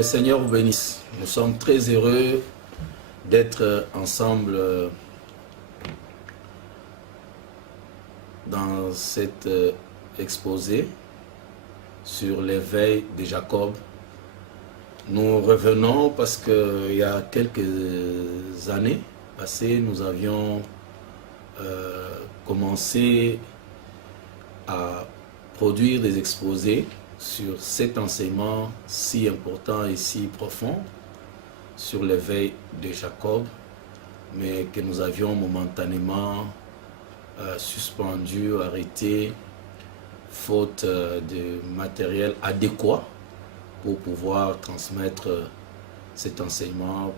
le Seigneur vous bénisse. Nous sommes très heureux d'être ensemble dans cet exposé sur l'éveil de Jacob. Nous revenons parce qu'il y a quelques années passées, nous avions commencé à produire des exposés sur cet enseignement si important et si profond sur l'éveil de Jacob, mais que nous avions momentanément suspendu, arrêté, faute de matériel adéquat pour pouvoir transmettre cet enseignement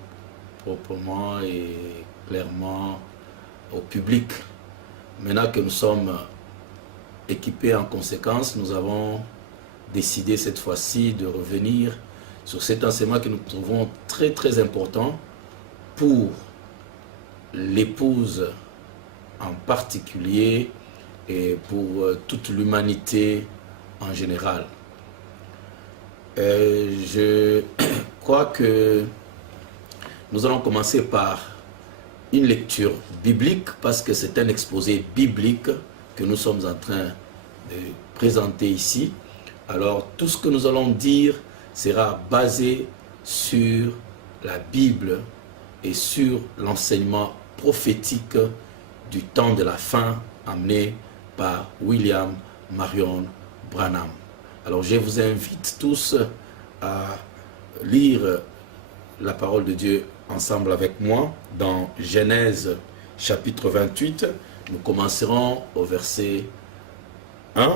proprement et clairement au public. Maintenant que nous sommes équipés en conséquence, nous avons décidé cette fois-ci de revenir sur cet enseignement que nous trouvons très important pour l'épouse en particulier et pour toute l'humanité en général. Je crois que nous allons commencer par une lecture biblique parce que c'est un exposé biblique que nous sommes en train de présenter ici. Alors tout ce que nous allons dire sera basé sur la Bible et sur l'enseignement prophétique du temps de la fin amené par William Marion Branham. Alors je vous invite tous à lire la parole de Dieu ensemble avec moi dans Genèse chapitre 28. Nous commencerons au verset 1.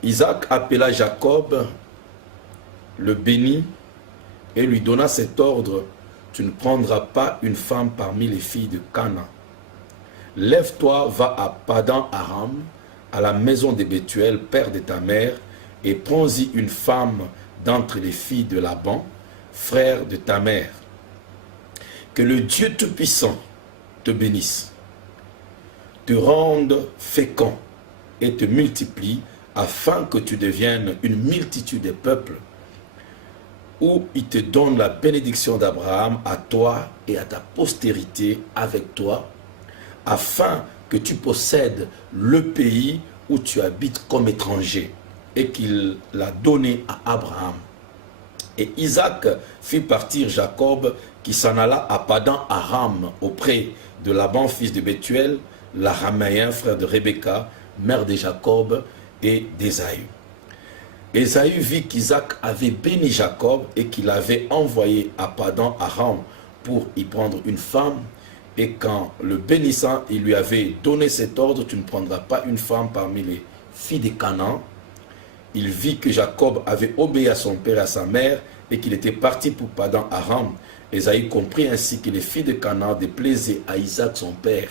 Isaac appela Jacob, le bénit et lui donna cet ordre: tu ne prendras pas une femme parmi les filles de Canaan. Lève-toi, va à Padan Aram, à la maison de Bethuel, père de ta mère, et prends-y une femme d'entre les filles de Laban, frère de ta mère. Que le Dieu Tout-Puissant te bénisse, te rende fécond et te multiplie, afin que tu deviennes une multitude de peuples, où il te donne la bénédiction d'Abraham à toi et à ta postérité avec toi, afin que tu possèdes le pays où tu habites comme étranger, et qu'il l'a donné à Abraham. Et Isaac fit partir Jacob, qui s'en alla à Padan Aram, auprès de Laban, fils de Bethuel, l'Araméen, frère de Rebecca, mère de Jacob et d'Ésaü. Ésaü vit qu'Isaac avait béni Jacob et qu'il l'avait envoyé à Padan Aram pour y prendre une femme. Et quand le bénissant, il lui avait donné cet ordre: tu ne prendras pas une femme parmi les filles de Canaan. Il vit que Jacob avait obéi à son père et à sa mère et qu'il était parti pour Padan Aram. Ésaü comprit ainsi que les filles de Canaan déplaisaient à Isaac son père.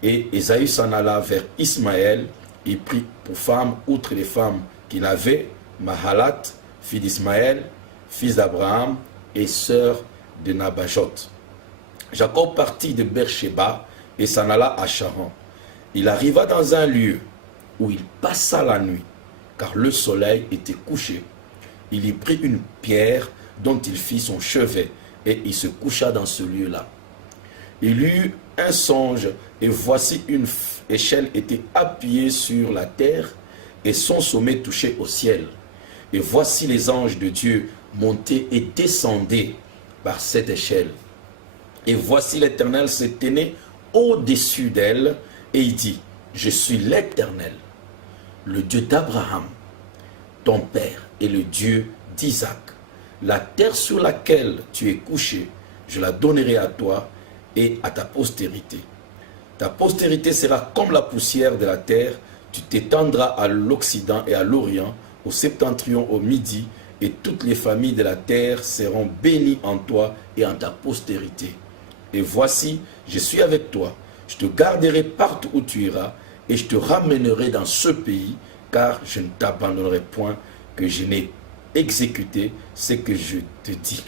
Et Ésaü s'en alla vers Ismaël. Il prit pour femme, outre les femmes qu'il avait, Mahalat, fille d'Ismaël, fils d'Abraham et sœur de Nabajot. Jacob partit de Beersheba et s'en alla à Charan. Il arriva dans un lieu où il passa la nuit, car le soleil était couché. Il y prit une pierre dont il fit son chevet, et il se coucha dans ce lieu-là. Il eut un songe, et voici une échelle était appuyée sur la terre, et son sommet touchait au ciel. Et voici les anges de Dieu montaient et descendaient par cette échelle. Et voici l'Éternel se tenait au-dessus d'elle, et il dit: je suis l'Éternel, le Dieu d'Abraham, ton père, et le Dieu d'Isaac. La terre sur laquelle tu es couché, je la donnerai à toi et à ta postérité. Ta postérité sera comme la poussière de la terre, tu t'étendras à l'Occident et à l'Orient, au septentrion, au Midi, et toutes les familles de la terre seront bénies en toi et en ta postérité. Et voici, je suis avec toi, je te garderai partout où tu iras, et je te ramènerai dans ce pays, car je ne t'abandonnerai point, que je n'ai exécuté ce que je te dis.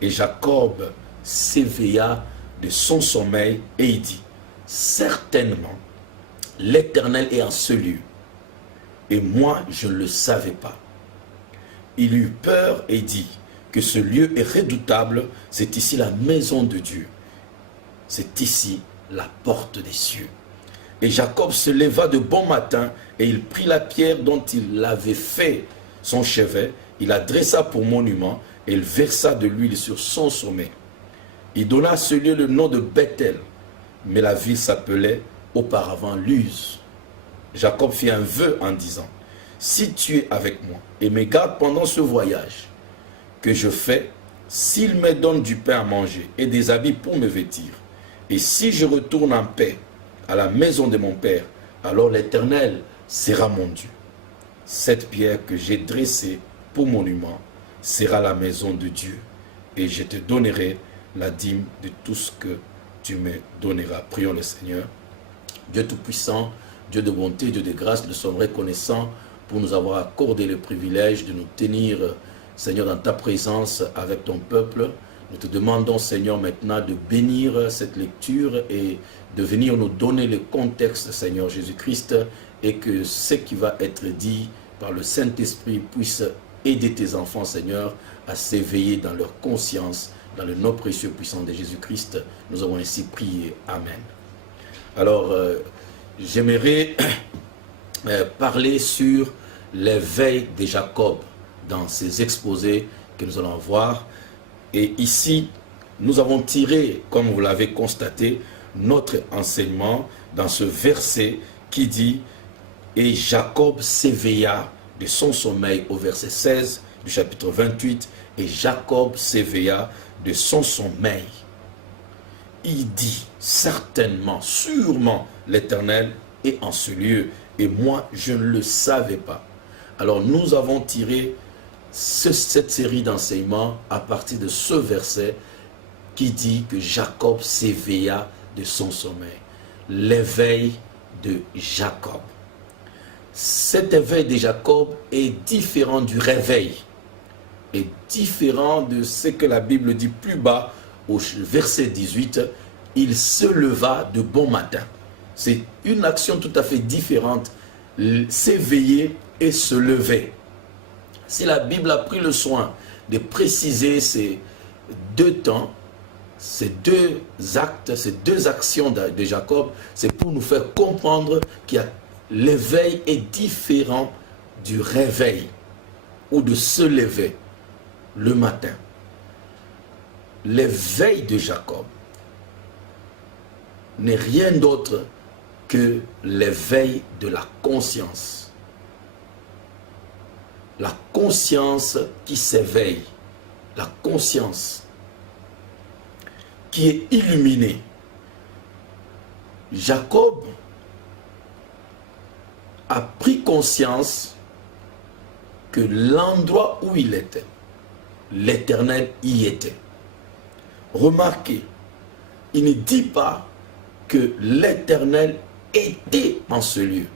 Et Jacob s'éveilla de son sommeil et il dit: certainement, l'Éternel est en ce lieu, et moi je ne le savais pas. Il eut peur et dit que ce lieu est redoutable, c'est ici la maison de Dieu. C'est ici la porte des cieux. Et Jacob se leva de bon matin et il prit la pierre dont il avait fait son chevet, il la dressa pour monument et il versa de l'huile sur son sommet. Il donna à ce lieu le nom de Bethel, mais la ville s'appelait auparavant Luz. Jacob fit un vœu en disant, si tu es avec moi et me gardes pendant ce voyage que je fais, s'il me donne du pain à manger et des habits pour me vêtir, et si je retourne en paix à la maison de mon père, alors l'Éternel sera mon Dieu. Cette pierre que j'ai dressée pour monument sera la maison de Dieu, et je te donnerai la dîme de tout ce que tu me donneras. Prions le Seigneur. Dieu Tout-Puissant, Dieu de bonté, Dieu de grâce, nous sommes reconnaissants pour nous avoir accordé le privilège de nous tenir, Seigneur, dans ta présence avec ton peuple. Nous te demandons, Seigneur, maintenant de bénir cette lecture et de venir nous donner le contexte, Seigneur Jésus-Christ, et que ce qui va être dit par le Saint-Esprit puisse aider tes enfants, Seigneur, à s'éveiller dans leur conscience, dans le nom précieux puissant de Jésus-Christ. Nous avons ainsi prié. Amen. Alors, j'aimerais parler sur l'éveil de Jacob dans ces exposés que nous allons voir. Et ici, nous avons tiré, comme vous l'avez constaté, notre enseignement dans ce verset qui dit « Et Jacob s'éveilla de son sommeil » au verset 16 du chapitre 28. « Et Jacob s'éveilla de son sommeil. » Il dit « Certainement, sûrement, l'Éternel est en ce lieu. Et moi, je ne le savais pas. » Alors, nous avons tiré cette série d'enseignements à partir de ce verset qui dit que Jacob s'éveilla de son sommeil. L'éveil de Jacob. Cet éveil de Jacob est différent du réveil, est différent de ce que la Bible dit plus bas au verset 18. Il se leva de bon matin. C'est une action tout à fait différente, s'éveiller et se lever. Si la Bible a pris le soin de préciser ces deux temps, ces deux actes, ces deux actions de Jacob, c'est pour nous faire comprendre qu'il y a l'éveil est différent du réveil ou de se lever le matin. L'éveil de Jacob n'est rien d'autre que l'éveil de la conscience. La conscience qui s'éveille, la conscience qui est illuminée. Jacob a pris conscience que l'endroit où il était, l'Éternel y était. Remarquez, il ne dit pas que l'Éternel était en ce lieu.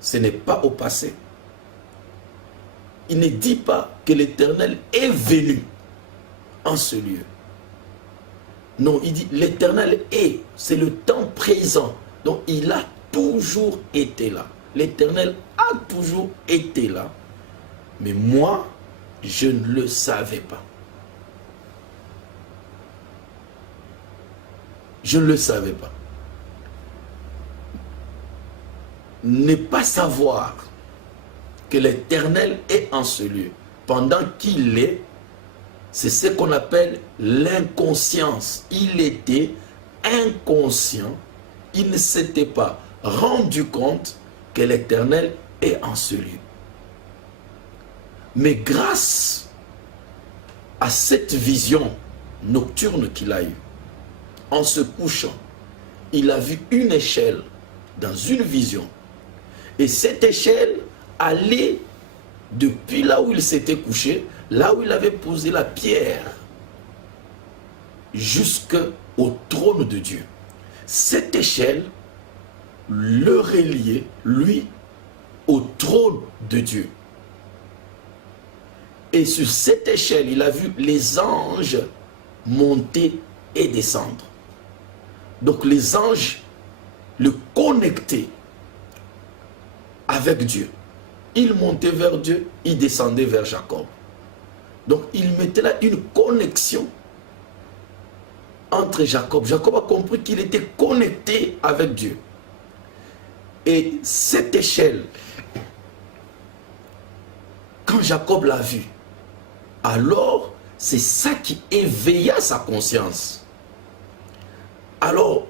Ce n'est pas au passé. Il ne dit pas que l'Éternel est venu en ce lieu. Non, il dit l'Éternel est, c'est le temps présent. Donc il a toujours été là. L'Éternel a toujours été là. Mais moi, je ne le savais pas. Je ne le savais pas. Ne pas savoir que l'Éternel est en ce lieu pendant qu'il est, c'est ce qu'on appelle l'inconscience. Il était inconscient, il ne s'était pas rendu compte que l'Éternel est en ce lieu. Mais grâce à cette vision nocturne qu'il a eue, en se couchant, il a vu une échelle dans une vision. Et cette échelle allait depuis là où il s'était couché, là où il avait posé la pierre, jusqu'au trône de Dieu. Cette échelle le reliait, lui, au trône de Dieu. Et sur cette échelle, il a vu les anges monter et descendre. Donc les anges le connectaient avec Dieu. il montait vers Dieu, il descendait vers Jacob. Donc il mettait là une connexion entre Jacob. Jacob a compris qu'il était connecté avec Dieu. Et cette échelle, quand Jacob l'a vue, alors c'est ça qui éveilla sa conscience. Alors,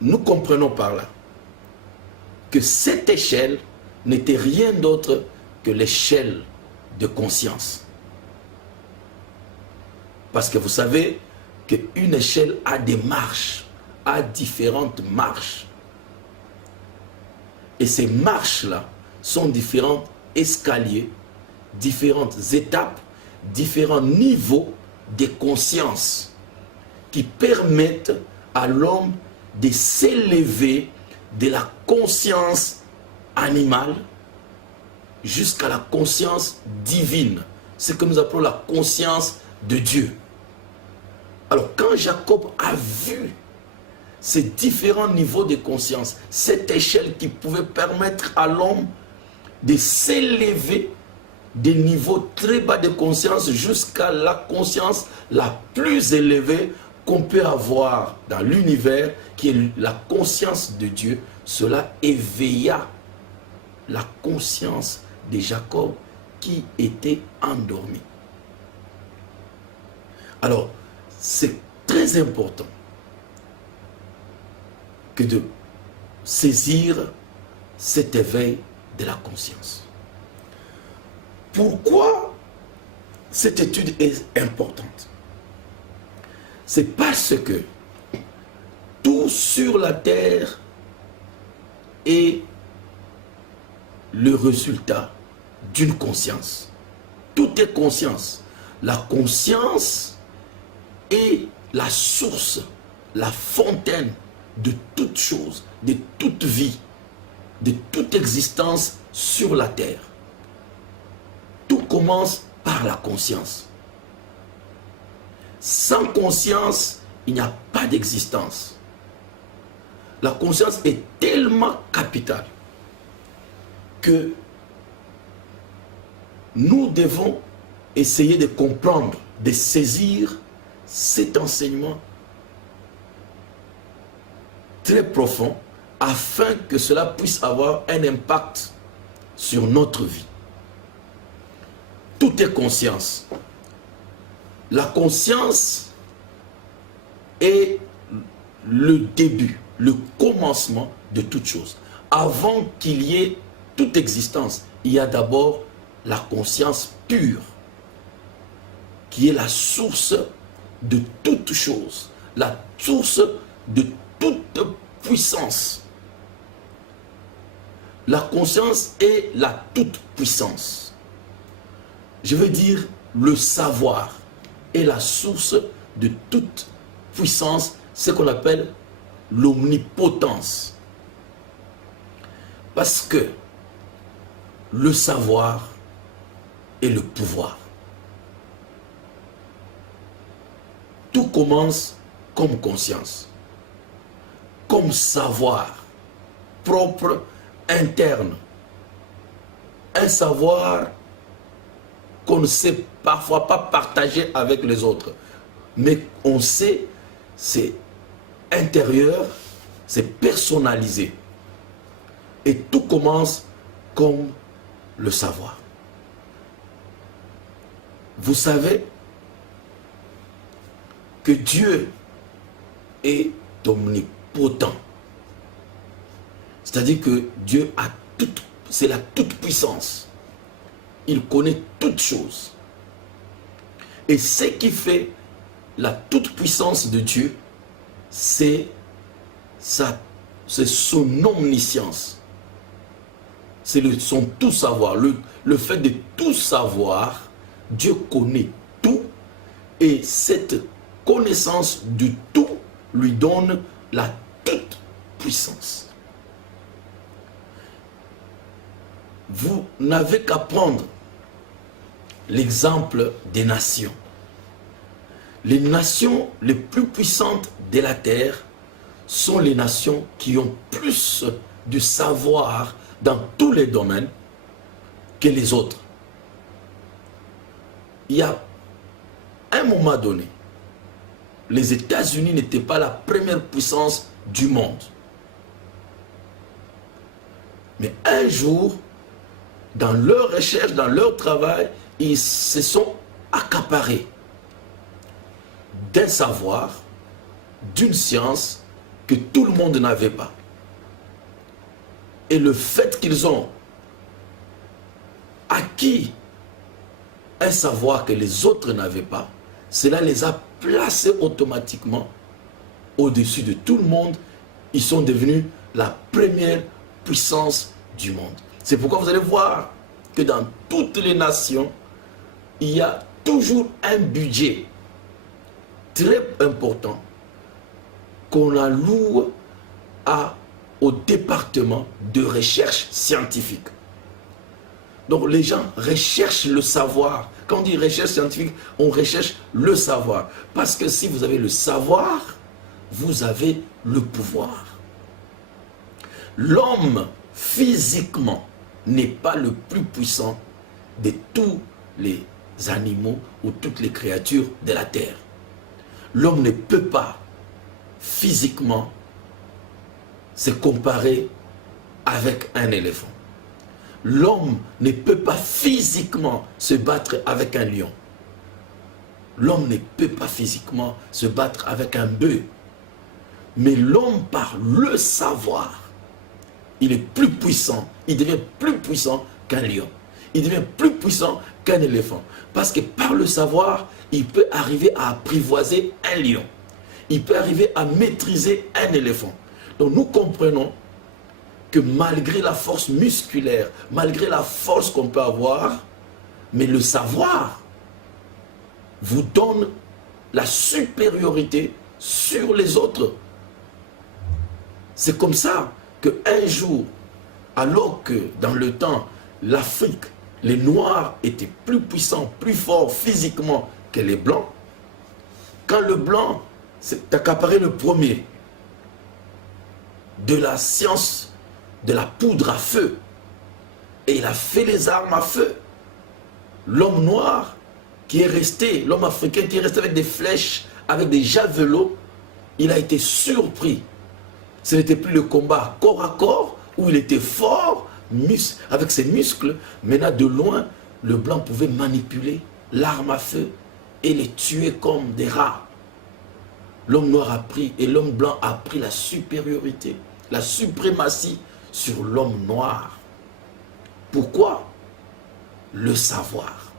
nous comprenons par là que cette échelle n'était rien d'autre que l'échelle de conscience. Parce que vous savez qu'une échelle a des marches, a différentes marches. Et ces marches-là sont différents escaliers, différentes étapes, différents niveaux de conscience qui permettent à l'homme de s'élever de la conscience animale jusqu'à la conscience divine. Ce que nous appelons la conscience de Dieu. Alors quand Jacob a vu ces différents niveaux de conscience, cette échelle qui pouvait permettre à l'homme de s'élever des niveaux très bas de conscience jusqu'à la conscience la plus élevée qu'on peut avoir dans l'univers, qui est la conscience de Dieu, cela éveilla la conscience de Jacob qui était endormi. Alors, c'est très important que de saisir cet éveil de la conscience. Pourquoi cette étude est importante? C'est parce que tout sur la terre est le résultat d'une conscience. Tout est conscience. La conscience est la source, la fontaine de toute chose, de toute vie, de toute existence sur la terre. Tout commence par la conscience. Sans conscience, il n'y a pas d'existence. La conscience est tellement capitale que nous devons essayer de comprendre, de saisir cet enseignement très profond afin que cela puisse avoir un impact sur notre vie. Tout est conscience. La conscience est le début, le commencement de toute chose. Avant qu'il y ait toute existence, il y a d'abord la conscience pure, qui est la source de toute chose, la source de toute puissance. La conscience est la toute puissance. Je veux dire, le savoir est la source de toute puissance, ce qu'on appelle l'omnipotence. Parce que le savoir est le pouvoir. Tout commence comme conscience, comme savoir propre, interne. Un savoir qu'on ne sait parfois pas partager avec les autres. Mais on sait, c'est intérieur, c'est personnalisé. Et tout commence comme le savoir. Vous savez que Dieu est omnipotent. C'est-à-dire que Dieu a toute, c'est la toute-puissance. Il connaît toutes choses. Et ce qui fait la toute-puissance de Dieu, c'est son omniscience. C'est son tout savoir. Le fait de tout savoir, Dieu connaît tout. Et cette connaissance du tout lui donne la toute-puissance. Vous n'avez qu'à prendre l'exemple des nations. Les nations les plus puissantes de la terre sont les nations qui ont plus de savoir dans tous les domaines que les autres. Il y a un moment donné, les États-Unis n'étaient pas la première puissance du monde. Mais un jour, dans leur recherche, dans leur travail, ils se sont accaparés d'un savoir, d'une science que tout le monde n'avait pas. Et le fait qu'ils ont acquis un savoir que les autres n'avaient pas, cela les a placés automatiquement au-dessus de tout le monde. Ils sont devenus la première puissance du monde. C'est pourquoi vous allez voir que dans toutes les nations, il y a toujours un budget très important qu'on alloue au département de recherche scientifique. Donc les gens recherchent le savoir. Quand on dit recherche scientifique, on recherche le savoir. Parce que si vous avez le savoir, vous avez le pouvoir. L'homme, physiquement, n'est pas le plus puissant de tous les animaux ou toutes les créatures de la terre. L'homme ne peut pas, physiquement, se comparer avec un éléphant. L'homme ne peut pas physiquement se battre avec un lion. L'homme ne peut pas physiquement se battre avec un bœuf. Mais l'homme, par le savoir, il est plus puissant. Il devient plus puissant qu'un lion. Il devient plus puissant qu'un éléphant. Parce que par le savoir, il peut arriver à apprivoiser un lion. Il peut arriver à maîtriser un éléphant. Donc nous comprenons que malgré la force musculaire, malgré la force qu'on peut avoir, mais le savoir vous donne la supériorité sur les autres. C'est comme ça qu'un jour, alors que dans le temps, l'Afrique, les Noirs étaient plus puissants, plus forts physiquement que les Blancs, quand le Blanc s'est accaparé le premier de la science de la poudre à feu, et il a fait les armes à feu, l'homme noir qui est resté, l'homme africain qui est resté avec des flèches, avec des javelots, il a été surpris. Ce n'était plus le combat corps à corps, où il était fort, avec ses muscles. Maintenant, de loin, le blanc pouvait manipuler l'arme à feu et les tuer comme des rats. L'homme noir a pris, et l'homme blanc a pris la supériorité, la suprématie sur l'homme noir. Pourquoi? Le savoir.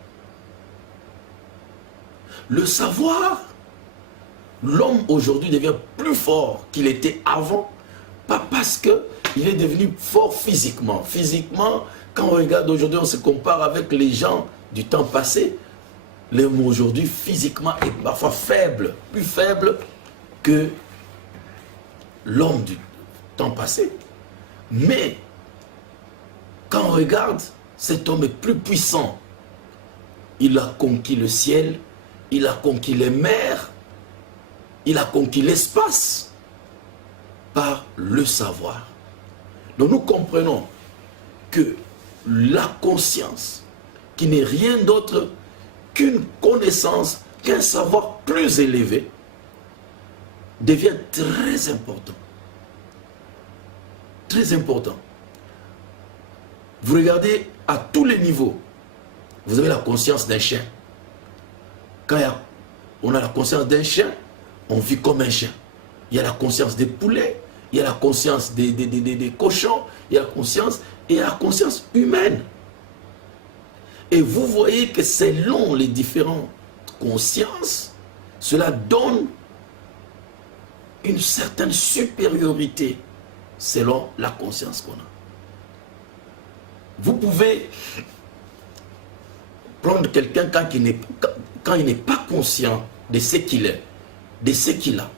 Le savoir, l'homme aujourd'hui devient plus fort qu'il était avant, pas parce qu'il est devenu fort physiquement. Physiquement, quand on regarde aujourd'hui, on se compare avec les gens du temps passé. L'homme aujourd'hui, physiquement, est parfois faible, plus faible que l'homme du temps passé. Mais, quand on regarde, cet homme est plus puissant. Il a conquis le ciel, il a conquis les mers, il a conquis l'espace par le savoir. Donc nous comprenons que la conscience, qui n'est rien d'autre qu'une connaissance, qu'un savoir plus élevé, devient très important. Très important. Vous regardez à tous les niveaux, vous avez la conscience d'un chien. Quand on a la conscience d'un chien, on vit comme un chien. Il y a la conscience des poulets, il y a la conscience des cochons, il y a la conscience humaine. Et vous voyez que selon les différentes consciences, cela donne une certaine supériorité selon la conscience qu'on a. Vous pouvez prendre quelqu'un quand il n'est pas conscient de ce qu'il est, de ce qu'il a.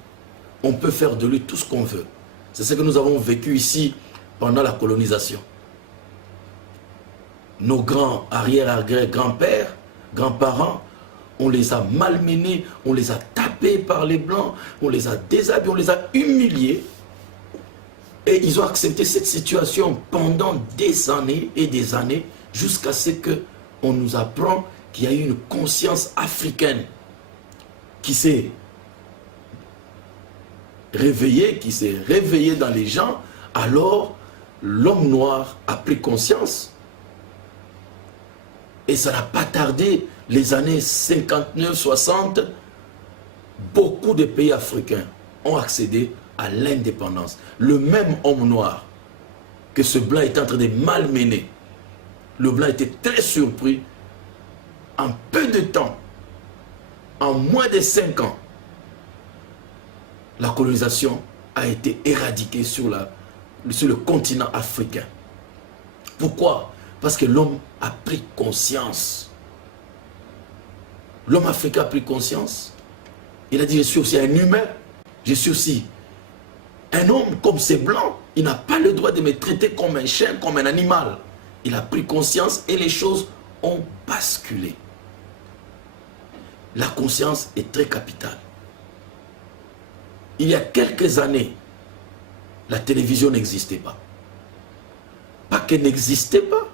On peut faire de lui tout ce qu'on veut. C'est ce que nous avons vécu ici pendant la colonisation. Nos grands arrière-grands-pères, grands-parents, on les a malmenés, on les a tapés par les blancs, on les a déshabillés, on les a humiliés. Et ils ont accepté cette situation pendant des années et des années jusqu'à ce qu'on nous apprend qu'il y a eu une conscience africaine qui s'est réveillée dans les gens. Alors, l'homme noir a pris conscience. Et ça n'a pas tardé, les années 59, 60, beaucoup de pays africains ont accédé à l'indépendance. Le même homme noir que ce blanc est en train de malmener, le blanc était très surpris. En peu de temps, en moins de 5 ans, la colonisation a été éradiquée sur le continent africain. Pourquoi? Parce que l'homme a pris conscience. L'homme africain a pris conscience. Il a dit, je suis aussi un humain, je suis aussi un homme comme ces blancs. Il n'a pas le droit de me traiter comme un chien, comme un animal. Il a pris conscience et les choses ont basculé. La conscience est très capitale. Il y a quelques années, la télévision n'existait pas. Pas qu'elle n'existait pas,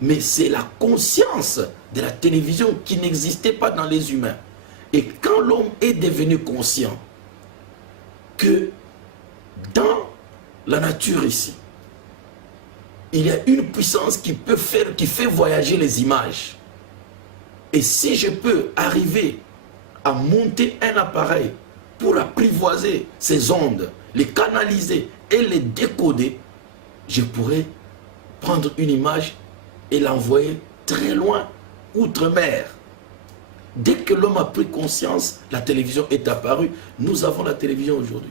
mais c'est la conscience de la télévision qui n'existait pas dans les humains. Et quand l'homme est devenu conscient que dans la nature ici, il y a une puissance qui fait voyager les images. Et si je peux arriver à monter un appareil pour apprivoiser ces ondes, les canaliser et les décoder, je pourrais prendre une image et l'envoyer très loin, outre-mer. Dès que l'homme a pris conscience, la télévision est apparue. Nous avons la télévision aujourd'hui.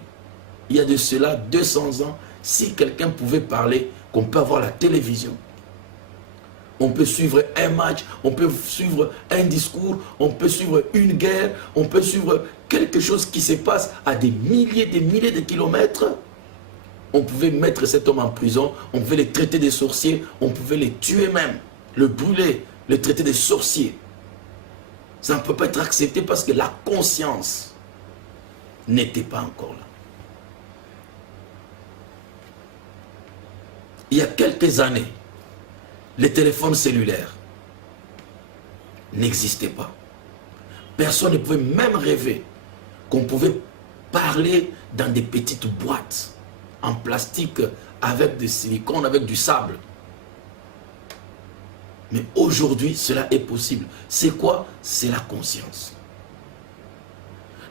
Il y a de cela 200 ans, si quelqu'un pouvait parler qu'on peut avoir la télévision, on peut suivre un match, on peut suivre un discours, on peut suivre une guerre, on peut suivre quelque chose qui se passe à des milliers de kilomètres. On pouvait mettre cet homme en prison, on pouvait le traiter de sorcier, on pouvait le tuer même, le brûler, le traiter de sorcier. Ça ne peut pas être accepté parce que la conscience n'était pas encore là. Il y a quelques années, les téléphones cellulaires n'existaient pas. Personne ne pouvait même rêver qu'on pouvait parler dans des petites boîtes en plastique avec du silicone, avec du sable. Mais aujourd'hui, cela est possible. C'est quoi? C'est la conscience.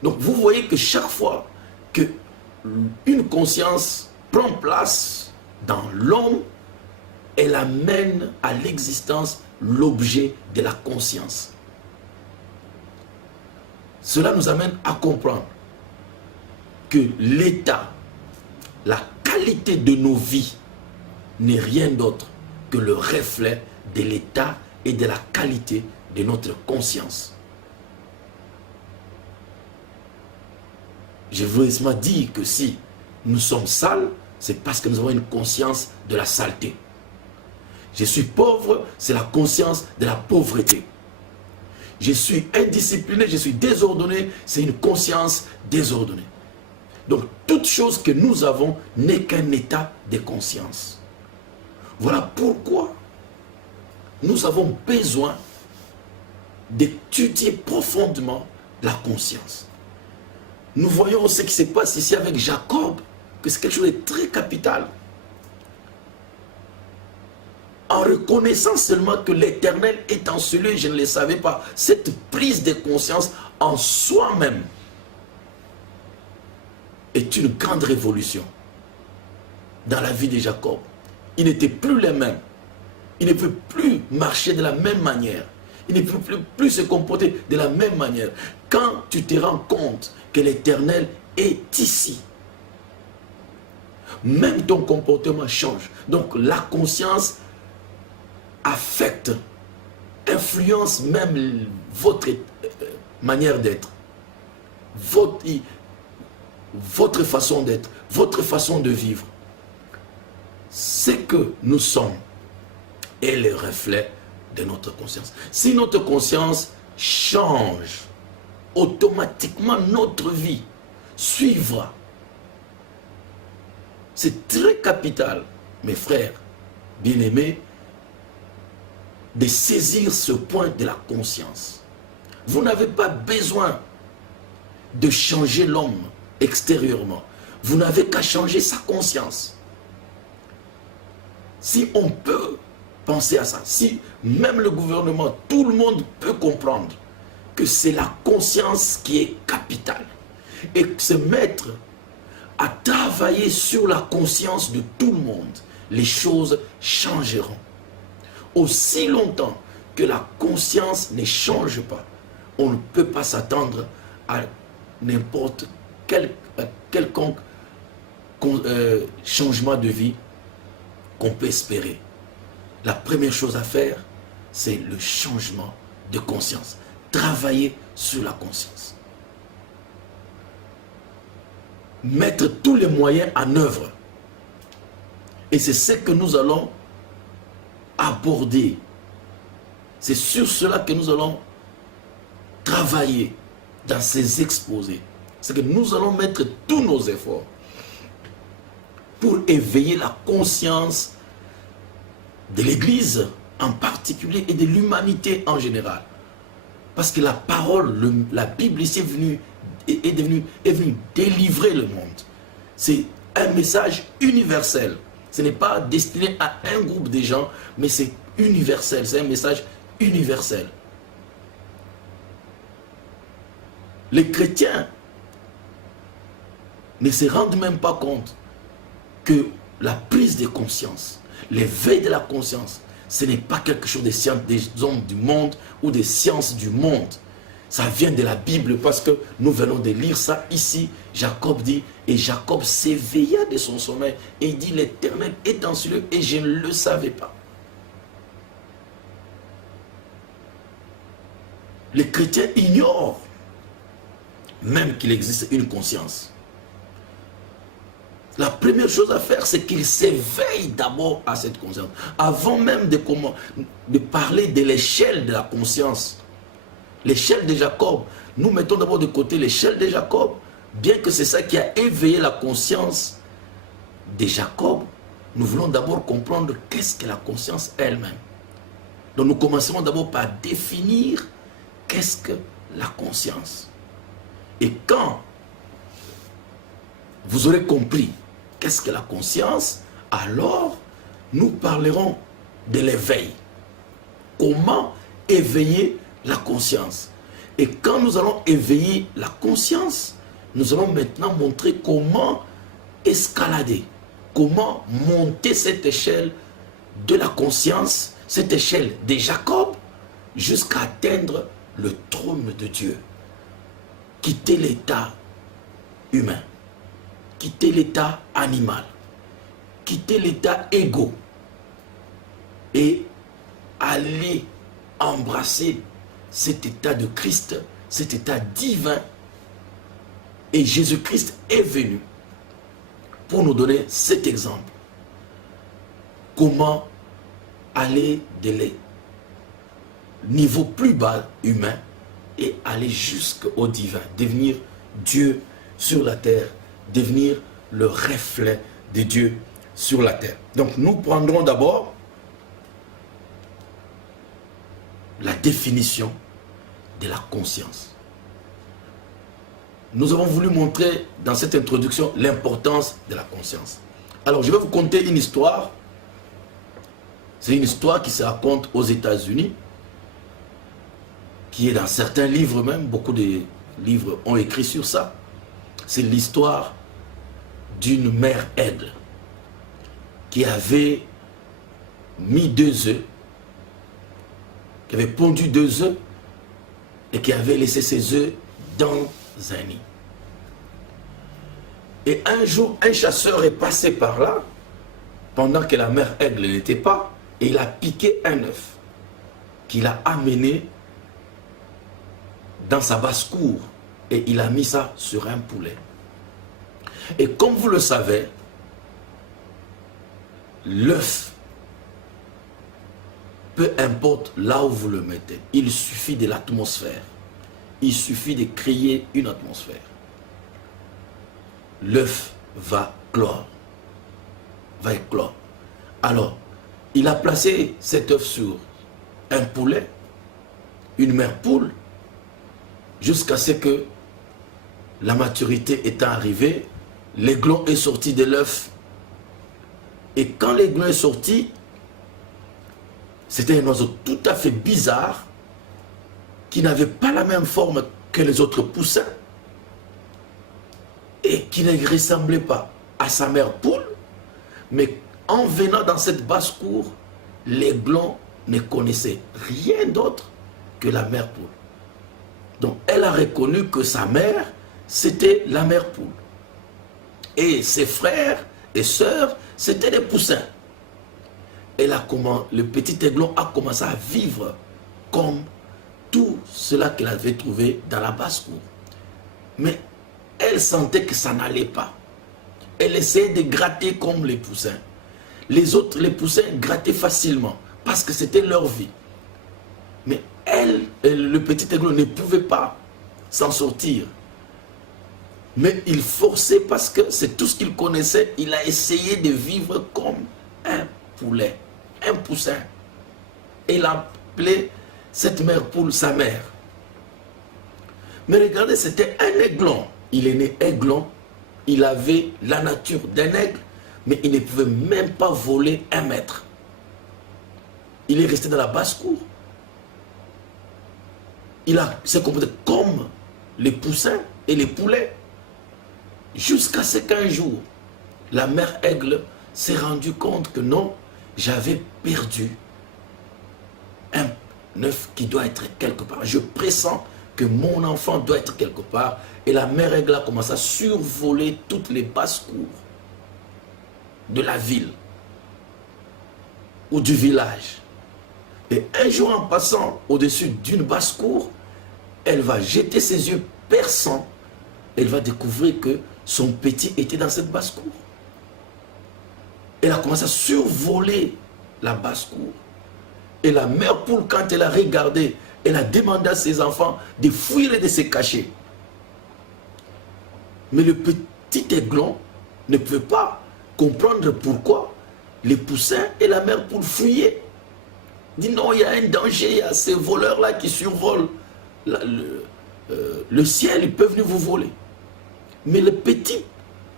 Donc vous voyez que chaque fois qu'une conscience prend place dans l'homme, elle amène à l'existence l'objet de la conscience. Cela nous amène à comprendre que l'état, la qualité de nos vies n'est rien d'autre que le reflet de l'état et de la qualité de notre conscience. Je veux seulement dire que si nous sommes sales, c'est parce que nous avons une conscience de la saleté. Je suis pauvre, c'est la conscience de la pauvreté. Je suis indiscipliné, je suis désordonné, c'est une conscience désordonnée. Donc, toute chose que nous avons n'est qu'un état de conscience. Voilà pourquoi nous avons besoin d'étudier profondément la conscience. Nous voyons ce qui se passe ici avec Jacob, que c'est quelque chose de très capital. En reconnaissant seulement que l'Éternel est en celui, je ne le savais pas. Cette prise de conscience en soi-même est une grande révolution dans la vie de Jacob. Il n'était plus le même. Il ne peut plus marcher de la même manière. Il ne peut plus se comporter de la même manière. Quand tu te rends compte que l'Éternel est ici, même ton comportement change. Donc la conscience affecte, influence même votre manière d'être, votre façon d'être, votre façon de vivre. Ce que nous sommes est le reflet de notre conscience. Si notre conscience change, automatiquement notre vie suivra. C'est très capital, mes frères bien-aimés. de saisir ce point de la conscience. Vous n'avez pas besoin de changer l'homme extérieurement. Vous n'avez qu'à changer sa conscience. Si on peut penser à ça, si même le gouvernement, tout le monde peut comprendre que c'est la conscience qui est capitale et se mettre à travailler sur la conscience de tout le monde, les choses changeront. Aussi longtemps que la conscience ne change pas, on ne peut pas s'attendre à n'importe quelconque changement de vie qu'on peut espérer. La première chose à faire, c'est le changement de conscience. Travailler sur la conscience. Mettre tous les moyens en œuvre. Et c'est ce que nous allons aborder. C'est sur cela que nous allons travailler dans ces exposés. C'est que nous allons mettre tous nos efforts pour éveiller la conscience de l'Église en particulier et de l'humanité en général. Parce que la parole, la Bible ici est venue délivrer le monde. C'est un message universel. Ce n'est pas destiné à un groupe de gens, mais c'est universel. C'est un message universel. Les chrétiens ne se rendent même pas compte que la prise de conscience, l'éveil de la conscience, ce n'est pas quelque chose des hommes du monde ou des sciences du monde. Ça vient de la Bible parce que nous venons de lire ça ici. Jacob dit, et Jacob s'éveilla de son sommeil et dit, l'Éternel est dans ce lieu et je ne le savais pas. Les chrétiens ignorent même qu'il existe une conscience. La première chose à faire, c'est qu'ils s'éveillent d'abord à cette conscience. Avant même de parler de l'échelle de la conscience. L'échelle de Jacob, nous mettons d'abord de côté l'échelle de Jacob, bien que c'est ça qui a éveillé la conscience de Jacob. Nous voulons d'abord comprendre qu'est-ce que la conscience elle-même. Donc nous commencerons d'abord par définir qu'est-ce que la conscience. Et quand vous aurez compris qu'est-ce que la conscience, alors nous parlerons de l'éveil. Comment éveiller la conscience? Et quand nous allons éveiller la conscience, nous allons maintenant montrer comment escalader, comment monter cette échelle de la conscience, cette échelle de Jacob, jusqu'à atteindre le trône de Dieu. Quitter l'état humain, quitter l'état animal, quitter l'état égo et aller embrasser cet état de Christ, cet état divin. Et Jésus-Christ est venu pour nous donner cet exemple. Comment aller de les niveaux plus bas humains et aller jusqu'au divin, devenir Dieu sur la terre, devenir le reflet de Dieu sur la terre. Donc nous prendrons d'abord la définition de la conscience. Nous avons voulu montrer dans cette introduction l'importance de la conscience. Alors je vais vous conter une histoire. C'est une histoire qui se raconte aux États-Unis, qui est dans certains livres même, beaucoup de livres ont écrit sur ça. C'est l'histoire d'une mère aigle qui avait mis 2 œufs, qui avait pondu 2 œufs et qui avait laissé ses œufs dans un nid. Et un jour, un chasseur est passé par là, pendant que la mère aigle n'était pas, et il a piqué un œuf qu'il a amené dans sa basse-cour et il a mis ça sur un poulet. Et comme vous le savez, l'œuf, peu importe là où vous le mettez, il suffit de l'atmosphère. Il suffit de créer une atmosphère. L'œuf va clore, va éclore. Alors, il a placé cet œuf sur un poulet, une mère poule, jusqu'à ce que la maturité étant arrivée, l'aiglon est sorti de l'œuf. Et quand l'aiglon est sorti, c'était un oiseau tout à fait bizarre, qui n'avait pas la même forme que les autres poussins, et qui ne ressemblait pas à sa mère poule, mais en venant dans cette basse-cour, l'aiglon ne connaissait rien d'autre que la mère poule. Donc elle a reconnu que sa mère, c'était la mère poule. Et ses frères et sœurs, c'était des poussins. Le petit aiglon a commencé à vivre comme tout cela qu'elle avait trouvé dans la basse-cour. Mais elle sentait que ça n'allait pas. Elle essayait de gratter comme les poussins. Les autres, les poussins, grattaient facilement parce que c'était leur vie. Mais le petit aiglon ne pouvait pas s'en sortir. Mais il forçait parce que c'est tout ce qu'il connaissait. Il a essayé de vivre comme un poulet, un poussin. Et il a appelé cette mère poule sa mère. Mais regardez, c'était un aiglon. Il est né aiglon. Il avait la nature d'un aigle, mais il ne pouvait même pas voler 1 mètre. Il est resté dans la basse-cour. Il s'est comporté comme les poussins et les poulets. Jusqu'à ce qu'un jour, la mère aigle s'est rendue compte que non, j'avais perdu un œuf qui doit être quelque part. Je pressens que mon enfant doit être quelque part. Et la mère aigle a commencé à survoler toutes les basses-cours de la ville ou du village. Et un jour, en passant au-dessus d'une basse-cour, elle va jeter ses yeux perçants. Elle va découvrir que son petit était dans cette basse-cour. Elle a commencé à survoler la basse-cour. Et la mère poule, quand elle a regardé, elle a demandé à ses enfants de fuir et de se cacher. Mais le petit aiglon ne peut pas comprendre pourquoi les poussins et la mère poule fuyaient. Il dit non, il y a un danger, il y a ces voleurs-là qui survolent le ciel, ils peuvent venir vous voler. Mais le petit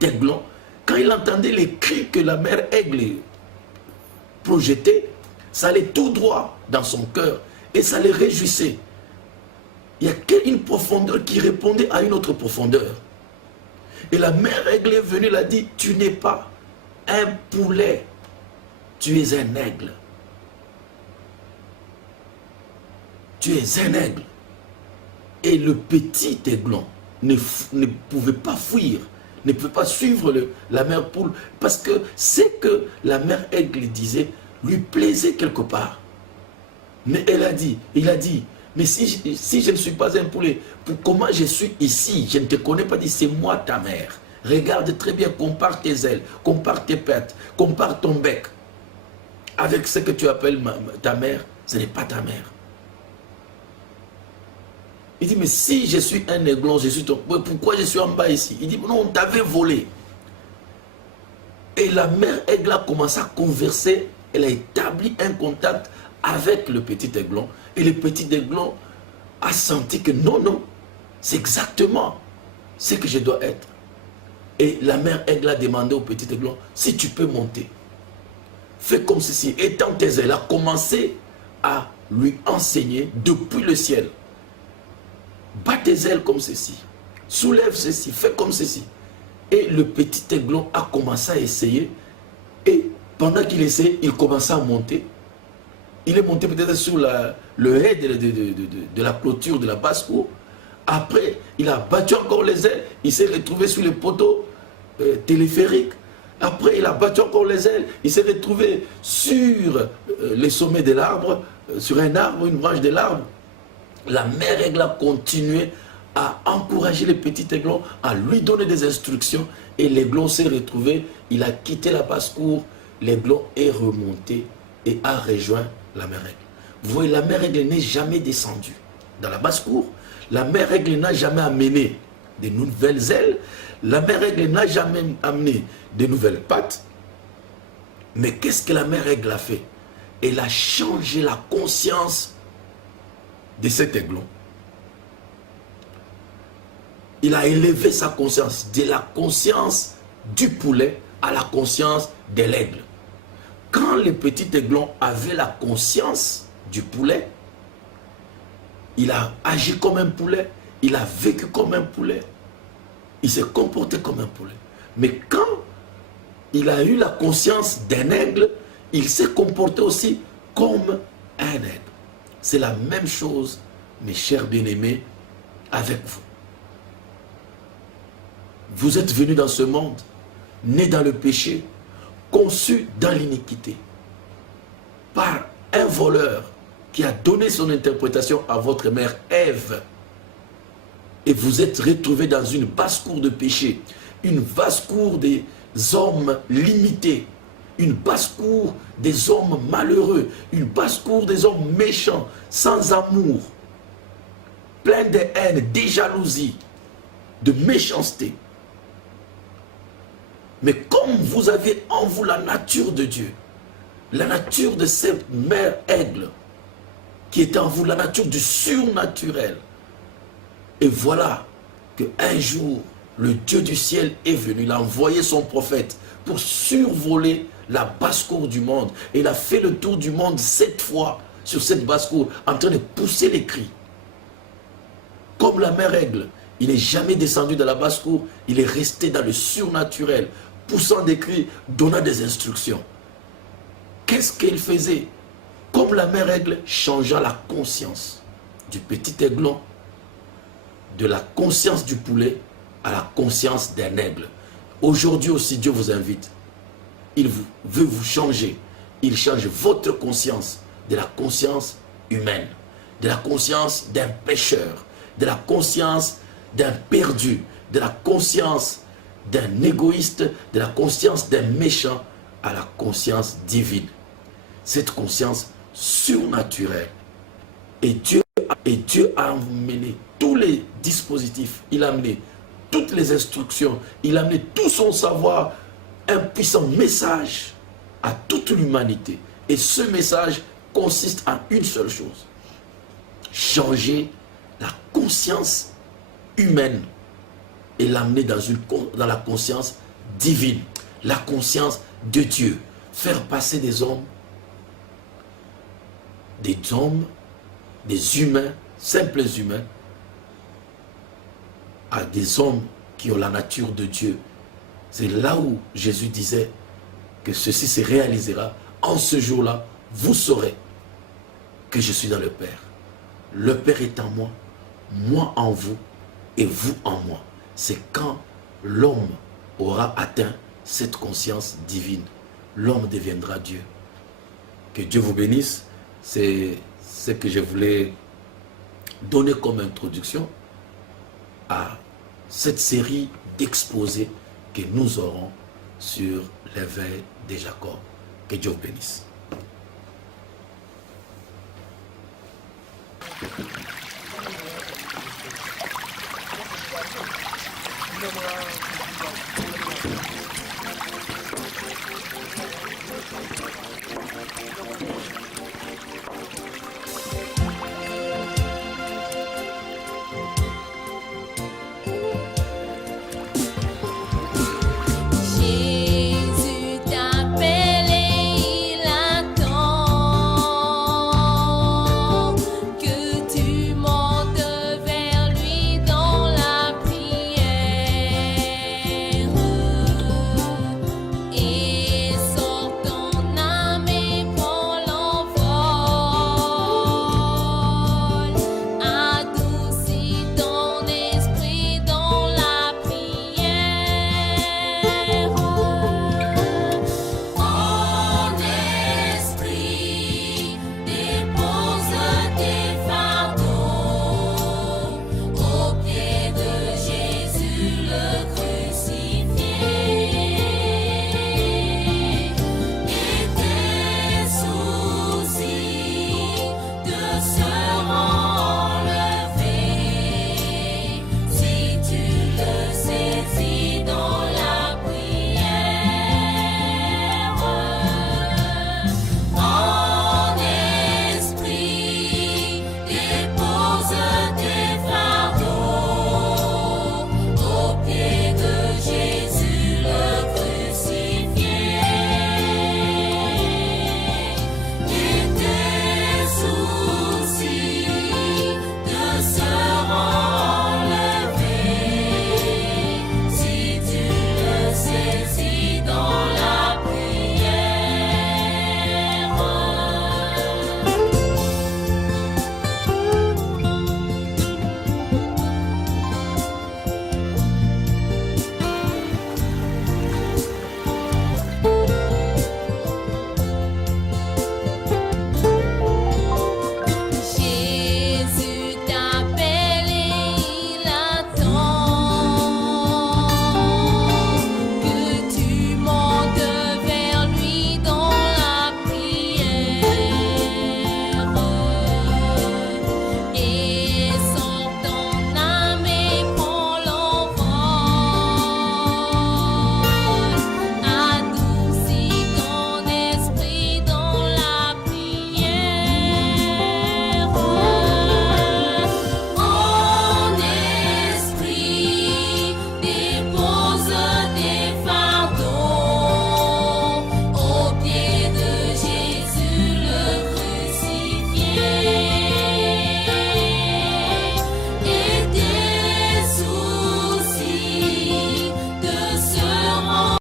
aiglon, quand il entendait les cris que la mère aigle projetait, ça allait tout droit dans son cœur et ça les réjouissait. Il y a une profondeur qui répondait à une autre profondeur. Et la mère aigle est venue, elle a dit, tu n'es pas un poulet, tu es un aigle. Tu es un aigle. Et le petit aiglon ne pouvait pas fuir, ne pouvait pas suivre la mère poule, parce que c'est que la mère aigle disait, lui plaisait quelque part. Mais il a dit, mais si je ne suis pas un poulet, comment je suis ici? Je ne te connais pas, dit, c'est moi ta mère. Regarde très bien, compare tes ailes, compare tes pattes, compare ton bec. Avec ce que tu appelles ta mère, ce n'est pas ta mère. Il dit, mais si je suis un aiglon, je suis ton... Pourquoi je suis en bas ici? Il dit, non, on t'avait volé. Et la mère aigle a commencé à converser, elle a établi un contact avec le petit aiglon. Et le petit aiglon a senti que non, non, c'est exactement ce que je dois être. Et la mère aigle a demandé au petit aiglon, si tu peux monter, fais comme ceci, étends tes ailes. Elle a commencé à lui enseigner depuis le ciel. Bats tes ailes comme ceci, soulève ceci, fais comme ceci. Et le petit aiglon a commencé à essayer. Et pendant qu'il essayait, il commençait à monter. Il est monté peut-être sur le haie de la clôture de la basse-cour. Après, il a battu encore les ailes. Il s'est retrouvé sur les poteaux téléphériques. Après, il a battu encore les ailes. Il s'est retrouvé sur les sommets de l'arbre, sur un arbre, une branche de l'arbre. La mère aigle a continué à encourager le petit aiglon, à lui donner des instructions. Et l'aiglon s'est retrouvé, il a quitté la basse-cour. L'aiglon est remonté et a rejoint la mère aigle. Vous voyez, la mère aigle n'est jamais descendue dans la basse-cour. La mère aigle n'a jamais amené de nouvelles ailes. La mère aigle n'a jamais amené de nouvelles pattes. Mais qu'est-ce que la mère aigle a fait? elle a changé la conscience de cet aiglon. Il a élevé sa conscience, de la conscience du poulet à la conscience de l'aigle. Quand le petit aiglon avait la conscience du poulet, il a agi comme un poulet, il a vécu comme un poulet, il s'est comporté comme un poulet. Mais quand il a eu la conscience d'un aigle, il s'est comporté aussi comme un aigle. C'est la même chose, mes chers bien-aimés, avec vous. Vous êtes venus dans ce monde, nés dans le péché, conçus dans l'iniquité, par un voleur qui a donné son interprétation à votre mère Ève. Et vous êtes retrouvés dans une basse-cour de péché, une basse-cour des hommes limités, une basse-cour des hommes malheureux, une basse-cour des hommes méchants, sans amour, plein de haine, de jalousie, de méchanceté. Mais comme vous avez en vous la nature de Dieu, la nature de cette mère aigle, qui est en vous, la nature du surnaturel, et voilà qu'un jour, le Dieu du ciel est venu, il a envoyé son prophète pour survoler la basse-cour du monde. Et il a fait le tour du monde 7 fois sur cette basse-cour, en train de pousser les cris. Comme la mère aigle, il n'est jamais descendu dans la basse-cour, il est resté dans le surnaturel, poussant des cris, donnant des instructions. Qu'est-ce qu'il faisait? Comme la mère aigle, changeant la conscience du petit aiglon, de la conscience du poulet à la conscience d'un aigle. Aujourd'hui aussi, Dieu vous invite. Il veut vous changer. Il change votre conscience de la conscience humaine, de la conscience d'un pécheur, de la conscience d'un perdu, de la conscience d'un égoïste, de la conscience d'un méchant à la conscience divine. Cette conscience surnaturelle. Et Dieu a amené tous les dispositifs, il a amené toutes les instructions, il a amené tout son savoir, un puissant message à toute l'humanité. Et ce message consiste en une seule chose: changer la conscience humaine et l'amener dans la conscience divine, la conscience de Dieu. Faire passer des humains, simples humains, à des hommes qui ont la nature de Dieu. C'est là où Jésus disait que ceci se réalisera. En ce jour-là, vous saurez que je suis dans le Père. Le Père est en moi, moi en vous et vous en moi. C'est quand l'homme aura atteint cette conscience divine, l'homme deviendra Dieu. Que Dieu vous bénisse. C'est ce que je voulais donner comme introduction à cette série d'exposés que nous aurons sur l'éveil de Jacob. Que Dieu vous bénisse.